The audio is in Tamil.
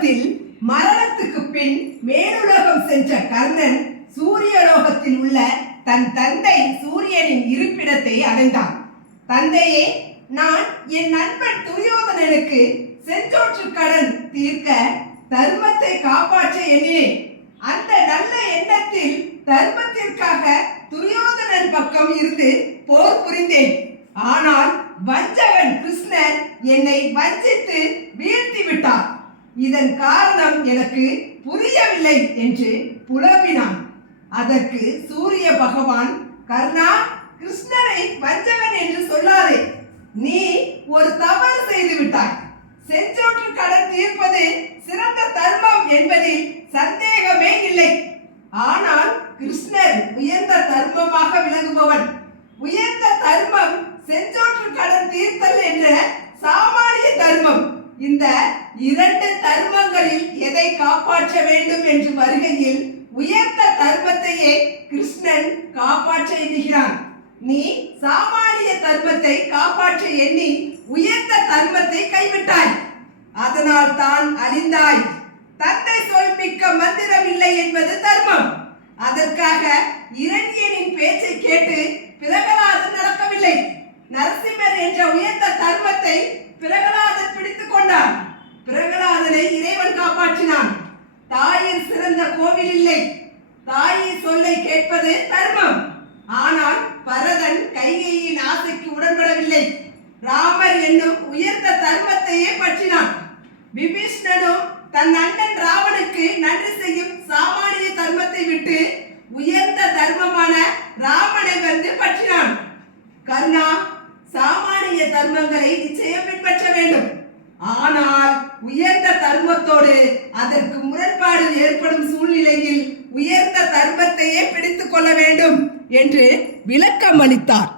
பூர்வத்தில் மரணத்துக்கு பின் மேலுலகம் சென்ற கர்ணன் சூரியலோகத்தில் உள்ள தன் தந்தை சூரியனின் இருப்பிடத்தை அடைந்தான். தந்தையே, நான் என் நண்பன் துரியோதனனுக்கு செஞ்சோற்று கடன் தீர்க்க தர்மத்தை காப்பாற்ற எண்ணினேன். அந்த நல்ல எண்ணத்தில் தர்மத்திற்காக துரியோதனன் பக்கம் இருந்து போர் புரிந்தேன். ஆனால் வஞ்சகன் கிருஷ்ணர் என்னை வஞ்சித்து வீழ்த்தி விட்டார். இதன் காரணம் எனக்கு புரியவில்லை என்று புலம்பினான். அதற்கு சூரிய பகவான், கர்ணா, கிருஷ்ணரை வஞ்சகன் என்று சொல்லாதே. நீ ஒரு தவறு செய்து விட்டாய். செஞ்சோற்று கடன் தீர்ப்பது சிறந்த தர்மம் என்பதில் சந்தேகமே இல்லை. ஆனால் கிருஷ்ணர் உயர்ந்த தர்மமாக விளங்குபவன். உயர்ந்த தர்மம் செஞ்சோற்று கடன் தீர்த்தல் என்ற சாமானிய தர்மம். இந்த இரண்டு தர்மங்களில் எதை காப்பாற்ற வேண்டும் என்று வருகையில் உயர்ந்த தர்மத்தையே கிருஷ்ணன் காப்பாற்ற எண்ணுகிறான். நீ சாமானிய தர்மத்தை காப்பாற்ற எண்ணி உயர்ந்த தர்மத்தை கைவிட்டாய். அதனால் தான் அழிந்தாய். தந்தை சொல் மிக்க மந்திரம் இல்லை என்பது தர்மம். அதற்காக இரணியனின் பேச்சை கேட்டு பிரகலாதன் நடக்கவில்லை. நரசிம்மர் என்ற உயர்ந்த தர்மத்தை பிரகலாதன் பிடித்துக் கொண்டான். பிரகலாதனை இறைவன் காப்பாற்றினான். தாயின் சிறந்த கோவில் இல்லை. தாயின் சொல்லை கேட்பது தர்மம். ஆனால் பரதன் கைகேயின் ஆசைக்கு உடன்படவில்லை. ராமர் என்னும் உயர்ந்த தர்மத்தையே பற்றினான். விபீஷ்ணனும் தன் அண்ணன் ராவனுக்கு நன்றி செய்யும் சாமானிய தர்மத்தை விட்டு உயர்ந்த தர்மமான ராமனை வந்து பற்றினான். கர்ணா, சாமானிய தர்மங்களை நிச்சயம் பின்பற்ற வேண்டும். ஆனால் உயர்ந்த தர்மத்தோடு அதற்கு முரண்பாடு ஏற்படும் சூழ்நிலையில் உயர்ந்த தர்மத்தையே பிடித்துக் கொள்ள வேண்டும் என்று விளக்கம் அளித்தார்.